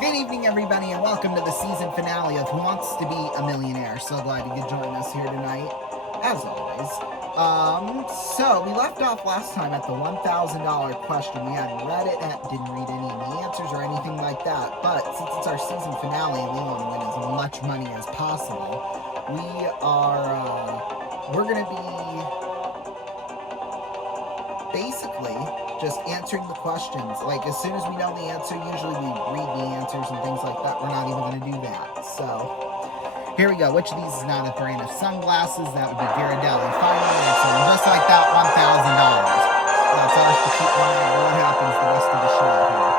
Good evening, everybody, and welcome to the season finale of Who Wants to Be a Millionaire. So glad you could join us here tonight, as always. So we left off last time at the $1,000 question. We hadn't read it, didn't read any of the answers or anything like that. But since it's our season finale and we want to win as much money as possible, we're going to be basically just answering the questions. Like, as soon as we know the answer, usually we read the answers and things like that. We're not even going to do that. So, here we go. Which of these is not a brand of sunglasses? That would be Ghirardelli. Final answer. And just like that, $1,000. That's ours to keep no matter what happens the rest of the show here.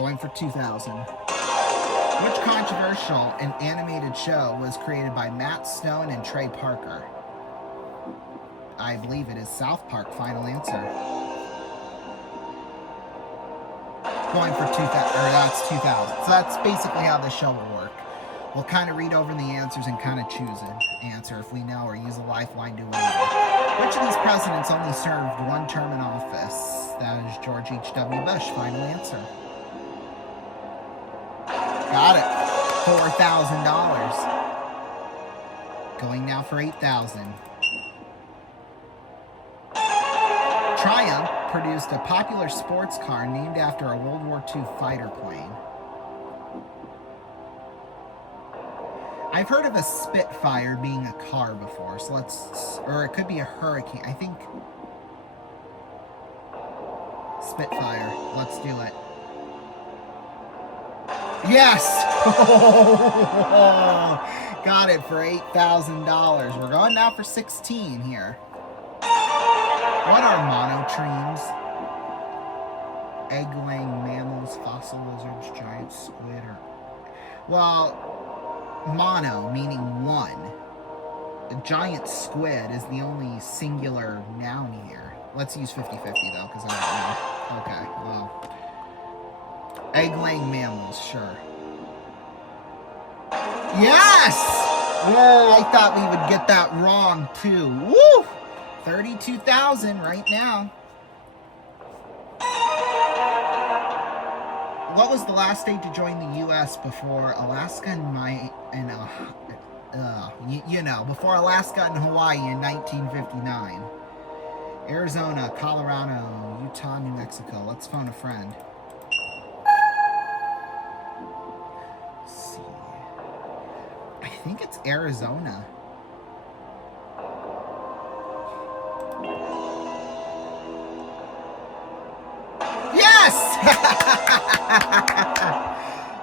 Going for $2,000. Which controversial and animated show was created by Matt Stone and Trey Parker? I believe it is South Park. Final answer. Going for 2,000, or that's 2,000. So that's basically how this show will work. We'll kind of read over the answers and kind of choose an answer if we know, or use a lifeline to whatever. Which of these presidents only served one term in office? That is George H.W. Bush. Final answer. Got it. $4,000. Going now for $8,000. Triumph produced a popular sports car named after a World War II fighter plane. I've heard of a Spitfire being a car before, so or it could be a Hurricane. I think Spitfire. Let's do it. Yes! Got it for $8,000. We're going now for 16 here. What are monotremes? Egg-laying mammals, fossil lizards, giant squid, or... Well, mono, meaning one. A giant squid is the only singular noun here. Let's use 50-50, though, because I don't know. Okay, well... Egg-laying mammals, sure. Yes! Oh, I thought we would get that wrong, too. Woo! 32,000 right now. What was the last state to join the U.S. before Alaska before Alaska and Hawaii in 1959? Arizona, Colorado, Utah, New Mexico. Let's phone a friend. Let's see. I think it's Arizona.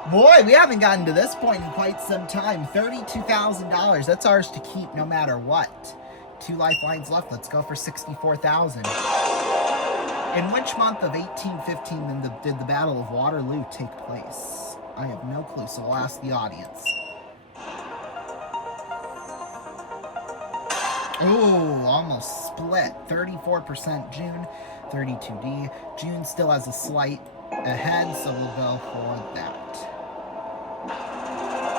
Boy, we haven't gotten to this point in quite some time. $32,000. That's ours to keep no matter what. 2 lifelines left. Let's go for $64,000. In which month of 1815 did the Battle of Waterloo take place? I have no clue, so we'll ask the audience. Oh, almost split. 34% June, 32D. June still has a slight ahead, so we'll go for that.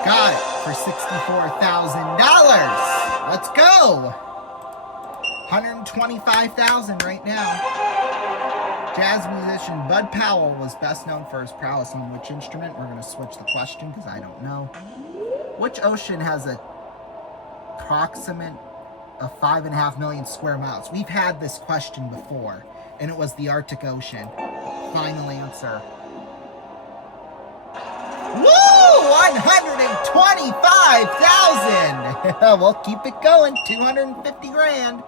Got it for $64,000. Let's go. $125,000 right now. Jazz musician Bud Powell was best known for his prowess on which instrument? We're going to switch the question because I don't know. Which ocean has a approximate of 5.5 million square miles? We've had this question before, and it was the Arctic Ocean. Final answer. Woo! $125,000! We'll keep it going. 250 grand.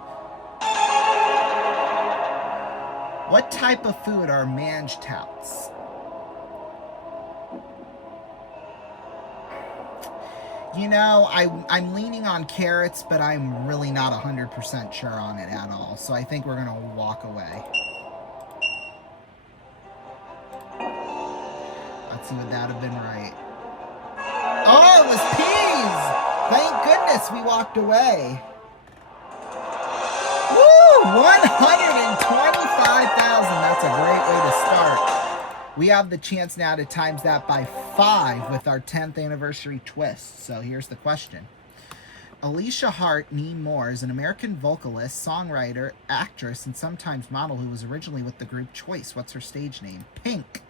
What type of food are mange touts? You know, I'm leaning on carrots, but I'm really not 100% sure on it at all. So I think we're going to walk away. Let's see, would that have been right? Oh, it was peas! Thank goodness we walked away. Woo! $125,000. That's a great way to start. We have the chance now to times that by 5 with our 10th anniversary twist. So here's the question. Alicia Hart Moore is an American vocalist, songwriter, actress, and sometimes model who was originally with the group Choice. What's her stage name? Pink.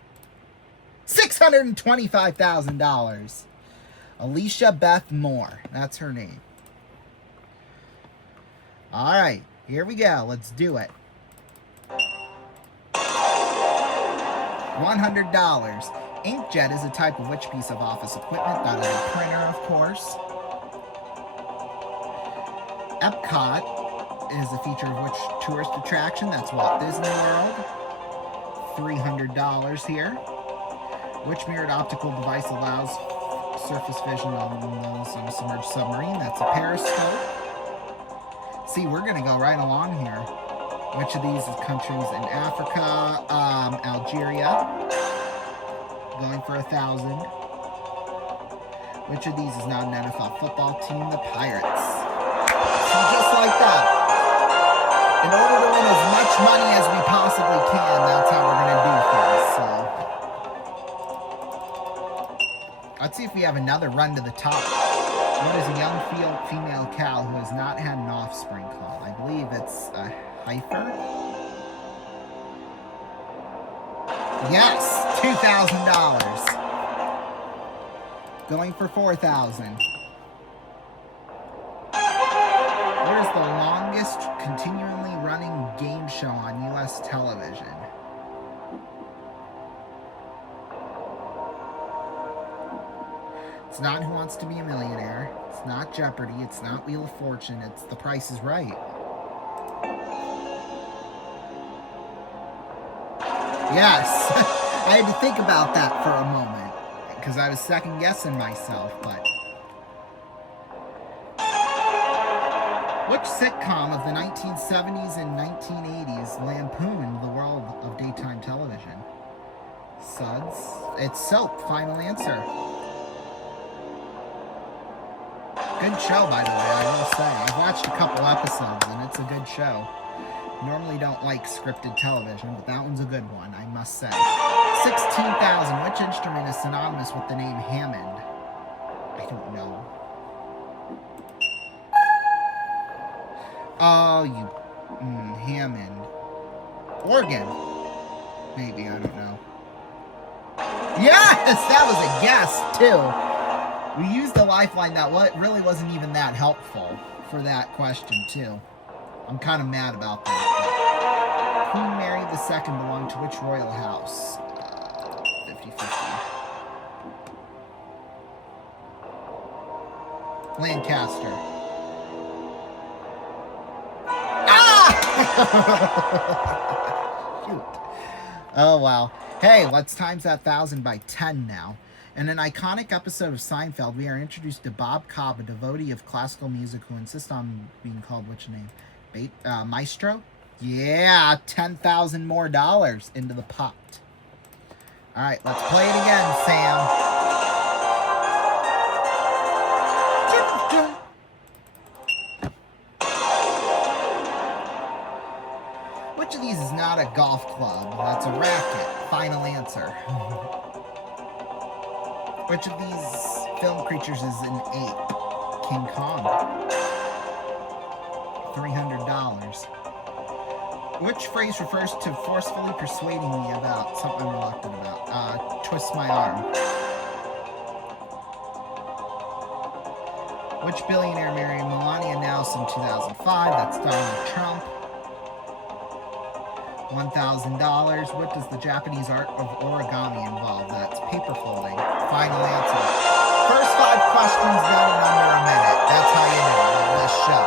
$625,000. Alicia Beth Moore. That's her name. All right, here we go. Let's do it. $100. Inkjet is a type of which piece of office equipment? That is a printer, of course. Epcot is a feature of which tourist attraction? That's Walt Disney World. $300 here. Which mirrored optical device allows surface vision on a submerged submarine? That's a periscope. See, we're going to go right along here. Which of these is countries in Africa? Algeria. Going for 1,000. Which of these is not an NFL football team? The Pirates. So just like that. In order to win as much money as we possibly can, that's how we're going to do things. So let's see if we have another run to the top. What is a young female cow who has not had an offspring called? I believe it's a heifer. Yes, $2,000. Going for 4,000. What is the longest continually running game show on U.S. television? It's not Who Wants to Be a Millionaire. It's not Jeopardy. It's not Wheel of Fortune. It's The Price is Right. Yes. I had to think about that for a moment because I was second guessing myself, but which sitcom of the 1970s and 1980s lampooned the world of daytime television? Suds. It's Soap. Final answer. Good show, by the way, I will say. I've watched a couple episodes, and it's a good show. Normally don't like scripted television, but that one's a good one, I must say. 16,000. Which instrument is synonymous with the name Hammond? I don't know. Oh, Hammond. Organ. Maybe, I don't know. Yes! That was a guess, too. We used a lifeline that really wasn't even that helpful for that question, too. I'm kind of mad about that. Queen Mary II belonged to which royal house? 50-50. Lancaster. Ah! Shoot. Oh, wow. Hey, let's times that 1,000 by 10 now. In an iconic episode of Seinfeld, we are introduced to Bob Cobb, a devotee of classical music who insists on being called which name? Maestro? Yeah, $10,000 more into the pot. All right, let's play it again, Sam. Which of these is not a golf club? That's a racket. Final answer. Which of these film creatures is an ape? King Kong. $300. Which phrase refers to forcefully persuading me about something I'm reluctant about? Twist my arm. Which billionaire married Melania Nelson in 2005? That's Donald Trump. $1,000. What does the Japanese art of origami involve? That's paper folding. Final answer. First 5 questions done in under a minute. That's how you do it on this show.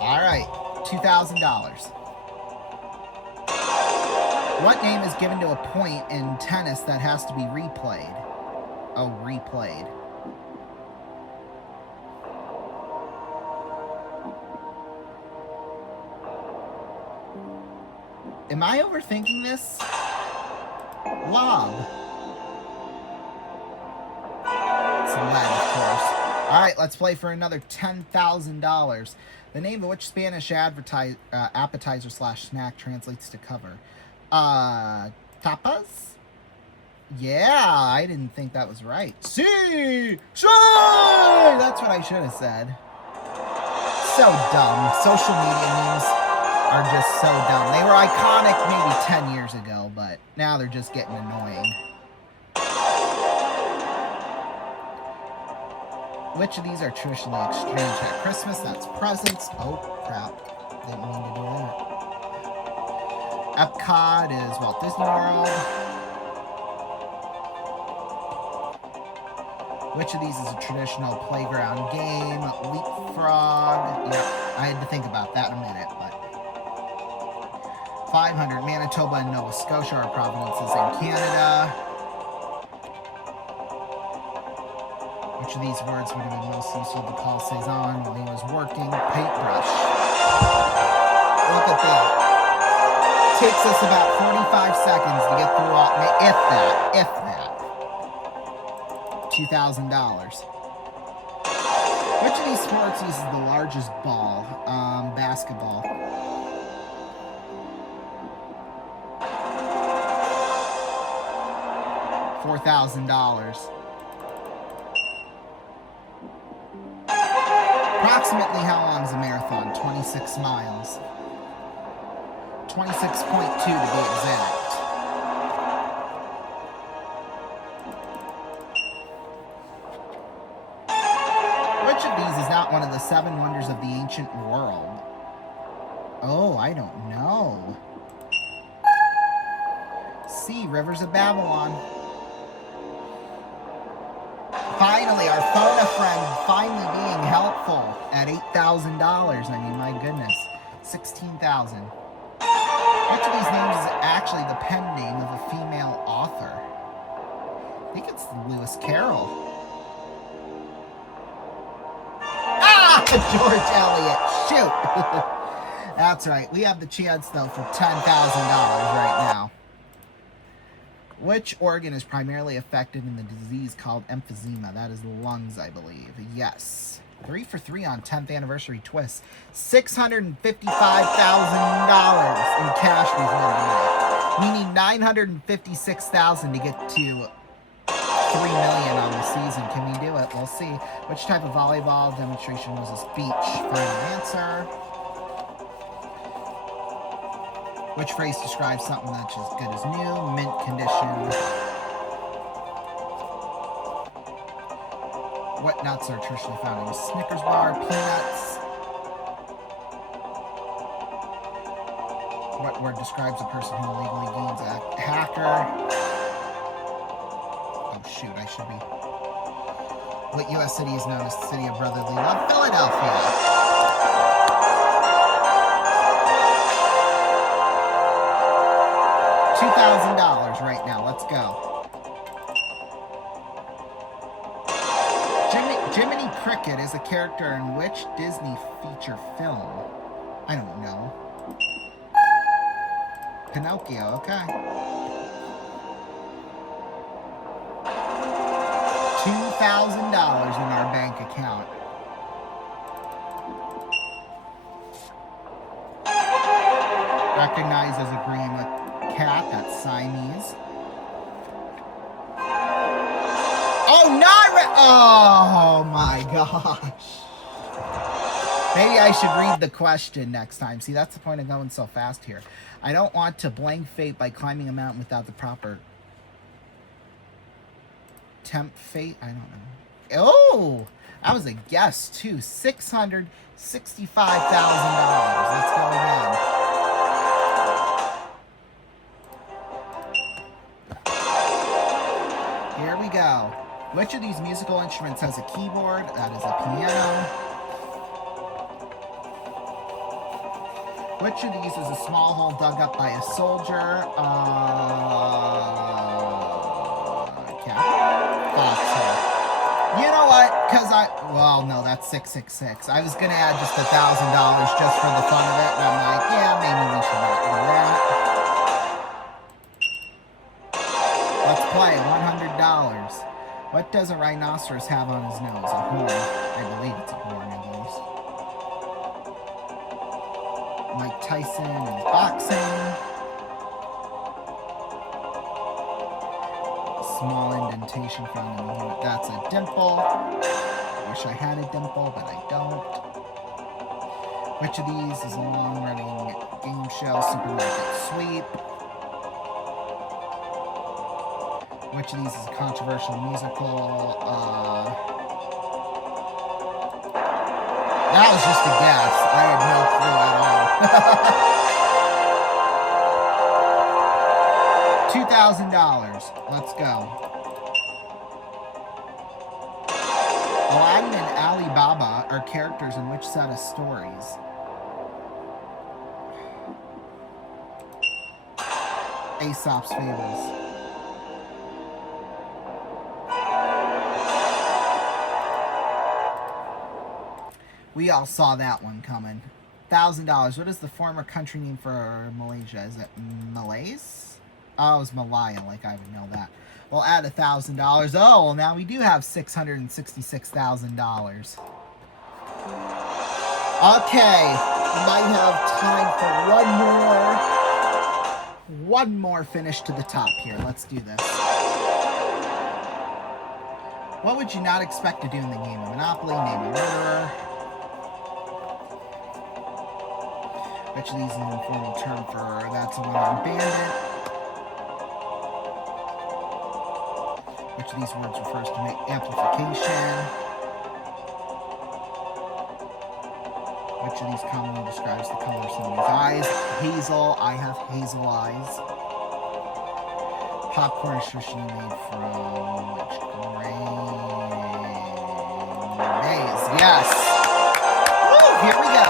All right, $2,000. What name is given to a point in tennis that has to be replayed? Oh, replayed. Am I overthinking this? Lob. It's lead, of course. All right, let's play for another $10,000. The name of which Spanish appetizer/snack translates to cover? Tapas? Yeah, I didn't think that was right. See! That's what I should have said. So dumb. Social media memes are just so dumb. They were iconic maybe 10 years ago, but now they're just getting annoying. Which of these are traditionally exchanged at Christmas? That's presents. Oh, crap. Didn't mean to do that. Epcot is Walt Disney World. Which of these is a traditional playground game? Leapfrog. Yep, I had to think about that in a minute, but 500. Manitoba and Nova Scotia are provinces in Canada. Which of these words would have been most useful to Paul Cézanne while he was working? Paintbrush. Look at that. Takes us about 45 seconds to get through all, if that. $2,000. Which of these sports uses the largest ball? Basketball. $4,000. Approximately how long is a marathon? 26 miles. 26.2 to be exact. Which of these is not one of the 7 wonders of the ancient world? Oh, I don't know. C, Rivers of Babylon. Finally, our phone a friend finally being helpful at $8,000. I mean, my goodness. 16,000. Which of these names is actually the pen name of a female author? I think it's Lewis Carroll. Ah! George Eliot. Shoot! That's right. We have the chance, though, for $10,000 right now. Which organ is primarily affected in the disease called emphysema? That is the lungs, I believe. Yes. 3 for 3 on 10th anniversary twist. $655,000 in cash we've won tonight. We need $956,000 to get to $3 million on the season. Can we do it? We'll see. Which type of volleyball demonstration was this? Beach. Final answer. Which phrase describes something that's as good as new? Mint condition. What nuts are traditionally found in a Snickers bar? Peanuts. What word describes a person who illegally gains a hacker? Oh shoot, I should be. What U.S. city is known as the city of brotherly love? Philadelphia. $2,000 right now. Let's go. Jiminy Cricket is a character in which Disney feature film? I don't know. Pinocchio, okay. $2,000 in our bank account. Recognized as agreeing with cat, that's Siamese. Oh, oh my gosh. Maybe I should read the question next time. See, that's the point of going so fast here. I don't want to blank fate by climbing a mountain without the proper tempt fate. I don't know. Oh, that was a guess too. $665,000. Let's go again. Here we go. Which of these musical instruments has a keyboard? That is a piano. Which of these is a small hole dug up by a soldier? Cat. Foxhole. You know what? Well, no, that's 666. I was going to add just $1,000 just for the fun of it, and I'm like, yeah, maybe we should not do that. Let's play. $100. What does a rhinoceros have on his nose? A horn. I believe it's a horn, at least. Mike Tyson is boxing. small indentation found in the unit. That's a dimple. Wish I had a dimple, but I don't. Which of these is a long-running game show? Supermarket Sweep. Which of these is a controversial musical? That was just a guess. I had no clue at all. $2,000. Let's go. Aladdin and Alibaba are characters in which set of stories? Aesop's Fables. We all saw that one coming. $1,000. What is the former country name for Malaysia? Is it Malays? Oh, it was Malaya. Like I would know that. We'll add $1,000. Oh, well, now we do have $666,000. Okay, we might have time for one more finish to the top here. Let's do this. What would you not expect to do in the game of Monopoly? Name a murderer. Which of these is an informal term for that's a one-armed bandit? Which of these words refers to amplification? Which of these commonly describes the color of somebody's eyes? Hazel. I have hazel eyes. Popcorn is traditionally made from which grain? Maize. Yes. Woo, here we go.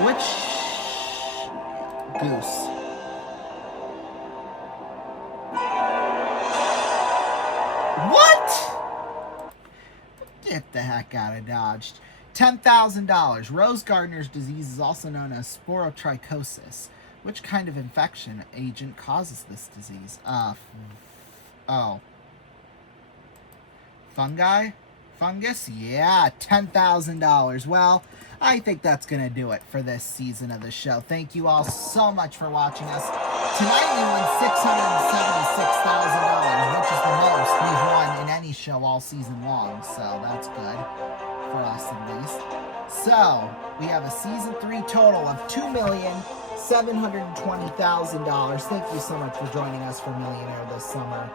Which goose? What? Get the heck out of Dodge. $10,000. Rose Gardner's disease is also known as sporotrichosis. Which kind of infection agent causes this disease? Fungi? Fungus? Yeah, $10,000. Well, I think that's going to do it for this season of the show. Thank you all so much for watching us. Tonight we won $676,000, which is the most we've won in any show all season long. So that's good for us at least. So we have a season 3 total of $2,720,000. Thank you so much for joining us for Millionaire this summer.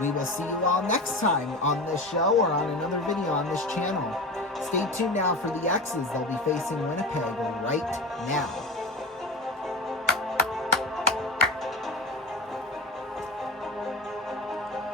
We will see you all next time on this show or on another video on this channel. Stay tuned now for the X's. They'll be facing Winnipeg right now.